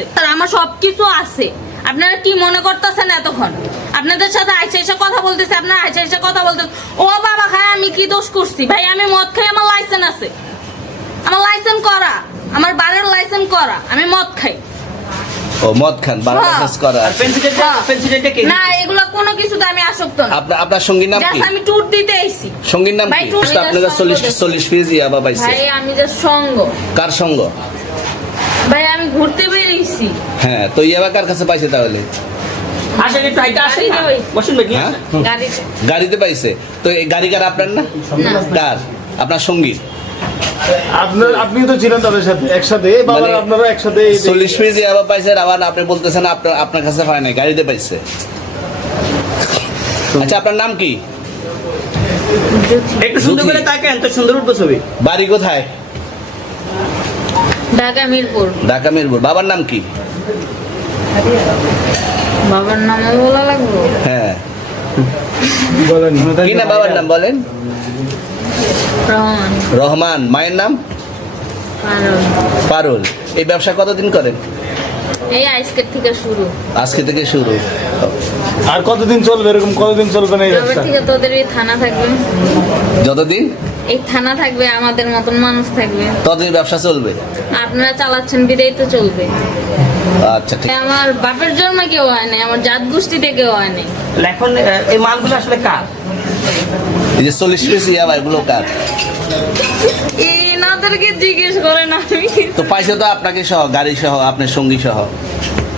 আছে। আর আমার সবকিছু আছে। আপনারা কি মনে করতেছেন এতক্ষণ? আপনাদের সাথে আইসা এসে কথা বলতেছে আপনারা আইসা এসে কথা বলতেছে। ও বাবা খায় আমি কি দোষ করছি? ভাই আমি মদ খাই আমার লাইসেন্স আছে। আমার লাইসেন্স করা। আমার বারের লাইসেন্স করা। আমি মদ খাই। ও মদ খান হ্যাঁ। বাংলাদেশ করা হ্যাঁ। কে না এগুলো কোনো কিছুতে আমি আসক্ত না। আপনার আপনার সঙ্গীর নাম কি? জাস্ট আমি ট্যুর দিতে আইছি। সঙ্গীর নাম ভাই, কি? টুর দিতে আপনাদের সঙ্গ চল্লিশ দেখছি। চল্লিশ পিস ইয়াবা পাইছে। ভাই আমি যে সঙ্গ। কার সঙ্গ? ভাই আমি ঘুরতে বেরিয়েছি। হ্যাঁ তো ইয়াবা কার কাছে পাইছে তাহলে? আসেন একটু হাইটা আসেন গাড়িতে বসুন ভাই হ্যাঁ? গাড়িতে। গাড়িতে পাইছে। তো এই গাড়ি কার আপনার না। কার? আপনার সঙ্গী? আপনার আপনি তো ছিলেন তাদের সাথে একসাথে। বাবার মানে আপনারা একসাথে ইয়াবা পাইছে আবার আপনি বলতেছেন আপনার আপনার কাছে নাই গাড়িতে পাইছে। আচ্ছা আপনার নাম কি? একটু সুন্দর করে তাকেন তো সুন্দর উঠবো ছবি। বাড়ি কোথায়? ঢাকা মিরপুর। ঢাকা মিরপুর। বাবার নাম কি? বাবার নামও বলা লাগবো? হ্যাঁ। বলেন। কি না বাবার নাম বলেন? রহমান। রহমান। মায়ের নাম? পারুল। এই ব্যবসা কতদিন করেন? এই থেকে শুরু। আজকে থেকে শুরু। আর কতদিন চলবে? এরকম কতদিন চলবে না এই ব্যবসা? থেকে তোদের এই থানা থাকবে। যতদিন? এই থানা থাকবে আমাদের মতন মানুষ থাকবে। ততদিন ব্যবসা চলবে? আপনারা চালাচ্ছেন বিদায় তো চলবে। আচ্ছা ঠিক আমার বাপের জন্ম কেউ হয় নাই আমার জাত গোষ্ঠীতে কেউ হয় নাই। এখন এই মালগুলো আসলে কার? এই যে চল্লিশ পিস ইয়াবা এগুলো কার? এনাদেরকে জিজ্ঞেস করেন আমি তো পাইছে তো আপনাকে সহ গাড়ি সহ আপনার সঙ্গী সহ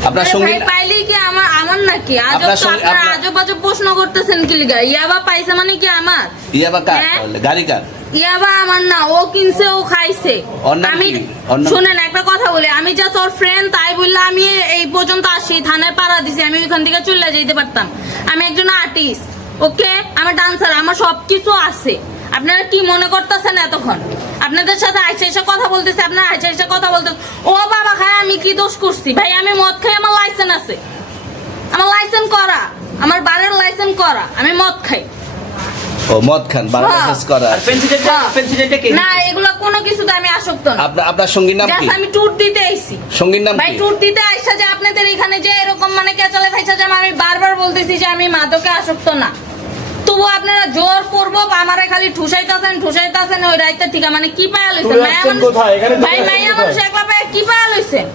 আপনার সঙ্গী পাইলেই কি আমার আমার নাকি? আজব তো আপনারা আজব আজব প্রশ্ন করতেছেন কি লিগা? ইয়াবা পাইছে মানে কি আমার? ইয়াবা কার? হ্যাঁ? গাড়ি কার? ইয়াবা আমার না ও কিনছে ও খাইছে। আমি শুনেন একটা কথা বলি আমি জাস্ট ওর ফ্রেন্ড তাই বললে আমি এই পর্যন্ত আসি থানায় পাড়া দিছি আমি ওইখান থেকে চলে যেতে পারতাম। আমি একজন আর্টিস্ট ওকে? আমি ডান্সার আমার সবকিছু আছে। আপনারা কি মনে করতেছেন এতক্ষণ? আপনাদের সাথে আইসা এসে কথা বলতেছে আপনারা আইসা এসে কথা বলতেছে ও বাবা খায় আমি কি দোষ করছি? ভাই আমি মদ খাই আমার লাইসেন্স আছে। আমার লাইসেন্স করা। আমার বারের লাইসেন্স করা। আমি মদ খাই। ও মদ খান বাংলাদেশ করা। হ্যাঁ। পেন্সিলটা কে না এগুলো কোনো কিছুতে আমি আসক্ত না। আপনার আপনার সঙ্গীর নাম কি? আমি ট্যুর দিতে আইছি। সঙ্গীর নাম ভাই কি? ট্যুর দিতে আইসা যে আপনাদের এখানে যে এরকম মানে কেচালে খাইছা যে আমি বারবার বলতেছি যে আমি মাদকে আসক্ত না। তবু আপনারা জোর করব আমারে খালি ঠুসাইতাছেন ঠুসাইতাছেন ওই রাইতে ঠিক। মানে কি পায়া লইছেন? মায়া মানুষ কোথায়? এখানে ভাই কোথায়? মানুষ একলা পায়া কি পায়া লইছেন?